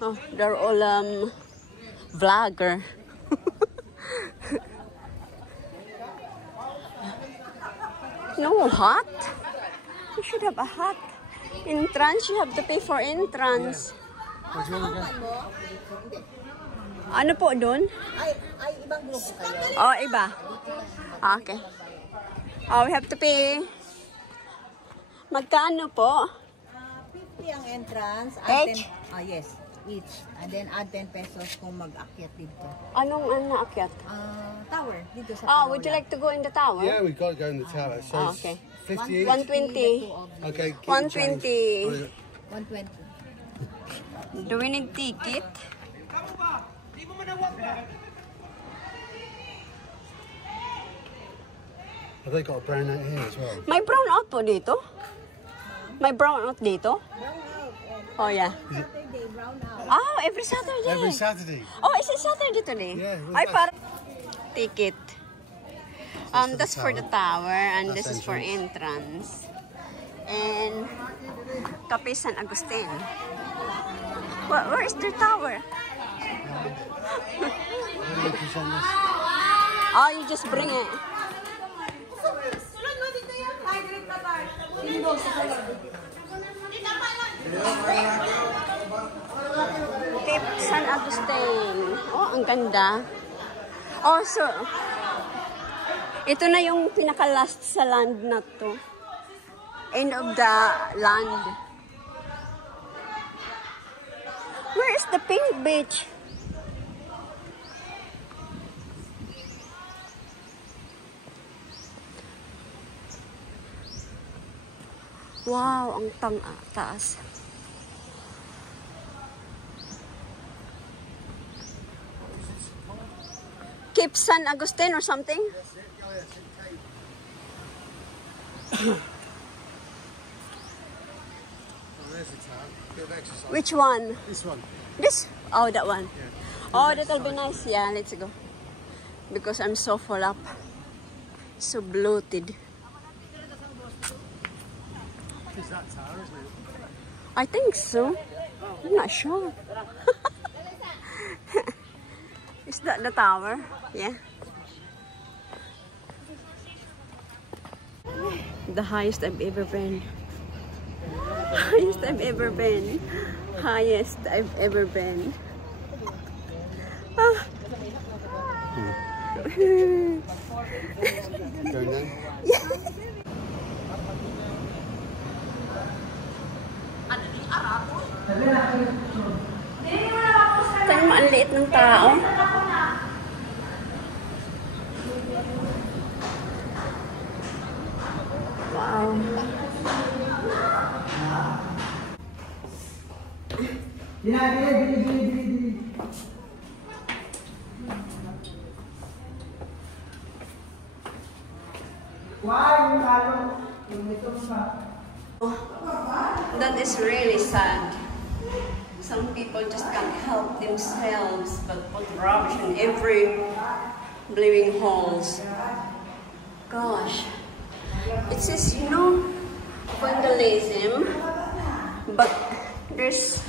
Oh, they're all vlogger. No hat. You should have a hat. Entrance, you have to pay for entrance. Ano po doon? Ay, ibang grupo kayo. Oh, iba. Okay. Oh, we have to pay. Magkano po? 50 ang entrance. Each? Yes, each. And then add 10 pesos kung mag-akyat dito. Anong naakyat? Tower, dito sa Oh, would you like to go in the tower? Yeah, we've got to go in the tower. So okay. 50 each? 120. Okay. 120. 120. Do we need ticket? Have they got a brown out here as well? May brown out po dito? May brown out dito? Oh, yeah. Saturday, brown out. Oh, every Saturday. Every Saturday. Oh, is it Saturday today? Yeah. Ay, para ticket. That's for the tower and That's this is for entrance. And Cafe San Agustin. Where is the tower? Oh, you just bring it. Cape San Agustin. Oh, ang ganda. Oh, so ito na yung pinaka-last sa land na to. End of the land. Where is the pink beach? Wow, ang taas. Cape San Agustin or something? Which one? This one. This? Oh, that one. Yeah. Oh, that'll be nice. Yeah, let's go. Because I'm so full up. So bloated. Is that tower, isn't it? I think so. I'm not sure. Is that the tower? Yeah. The highest I've ever been. Highest I've ever been. Highest I've ever been. Ah. Going down? Tingnan mo, ang liit ng tao. Wow. That is really sad. Some people just can't help themselves but put rubbish in every bleeding holes. Gosh. It says, you know, vandalism, but there's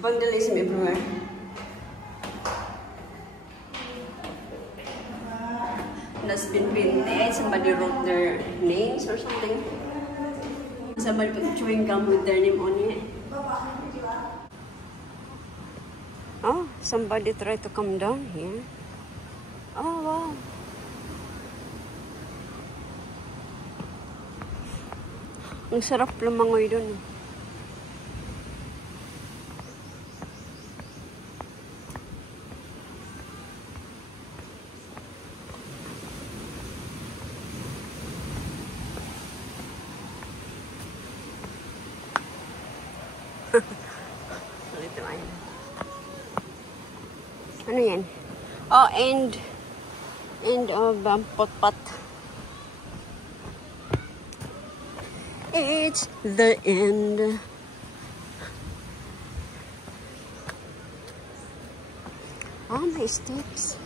vandalism everywhere. That's been painted. Somebody wrote their names or something. Somebody put chewing gum with their name on it. Oh, somebody tried to come down here. Oh, wow. Ang sarap lumangoy dun. Ano yan? Oh, end of Potpat. It's the end. Oh, my steps.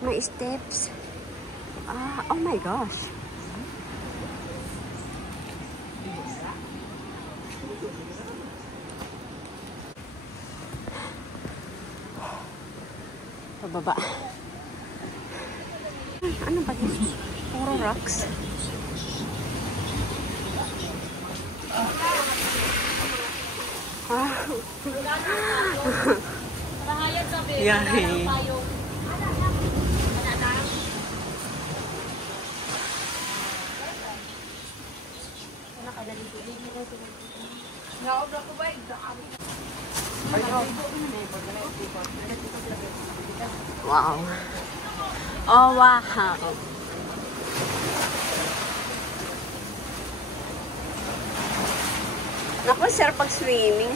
My steps. Oh my gosh. Pababa. Ano ba dito? Puro rocks. Yahe. Wow. Oh, wow. Naku, sir, pag swimming.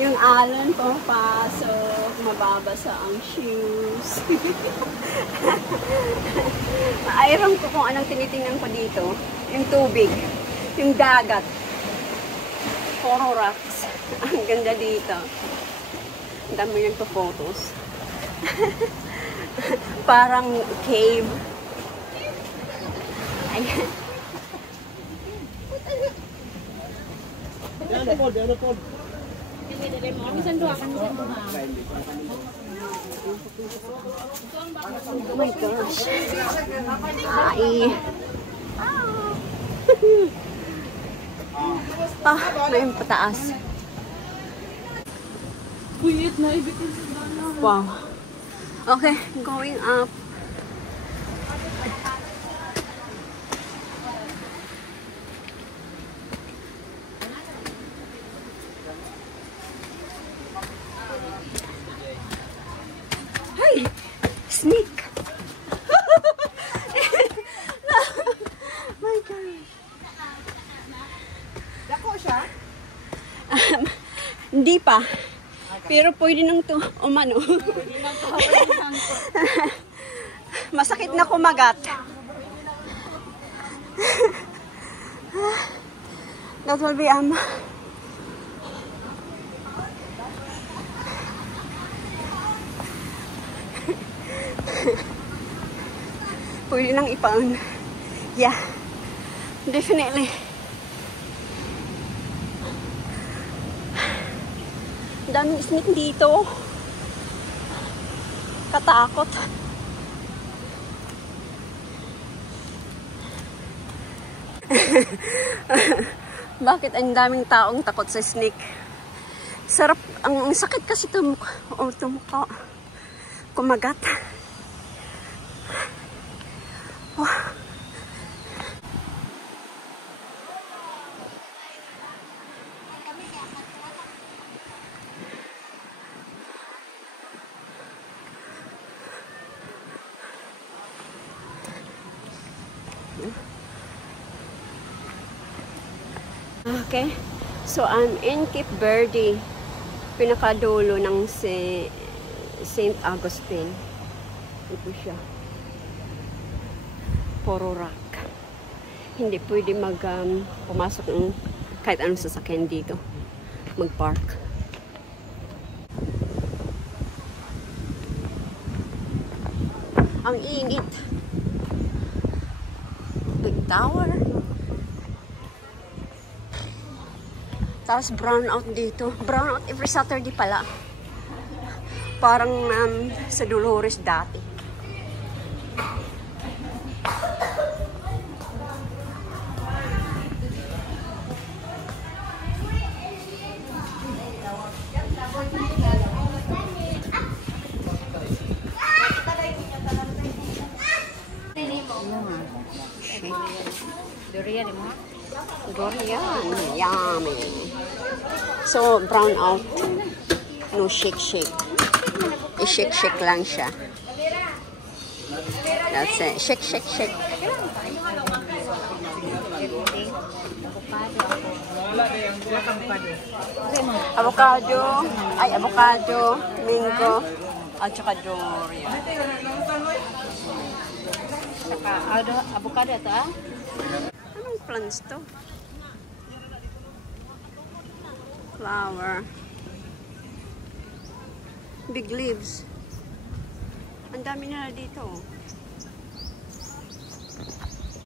Yung alon pumapasok, mababasa ang shoes. Ayram ko kung anong tinitingnan ko dito. Yung tubig, yung dagat. Puro rocks. Ang ganda dito. Ang dami nagpo-photos. Parang cave. Ayan. Oh my gosh. Ay. May pataas. Wow. Okay, going up. Hey, snake. My gosh. Dako siya? Hindi pa. Pero pwede nang to umano. Masakit na kumagat. That will be pwede nang ipaon. Yeah. Definitely. Daming snake dito. Katakot. Bakit ang daming taong takot sa snake? Sarap. Ang sakit kasi tumukha. Kumagat. Wow. Okay, so I'm in Cape Verde, pinakadulo ng St. Augustine. Ito siya. Puro rock. Hindi pwede pumasok ng kahit anong sasakyan dito. Mag-park. Ang init. Big tower. Tapos brown out dito. Brown out every Saturday pala. Parang sa Dolores dati. Durian mo? Durian. Yummy. So, brown out. No shake. I-shake lang siya. That's it. Shake. Avocado. Mango. At saka durian. Saka avocado ito Anong plants to? Flower. Big leaves. Ang dami nila dito.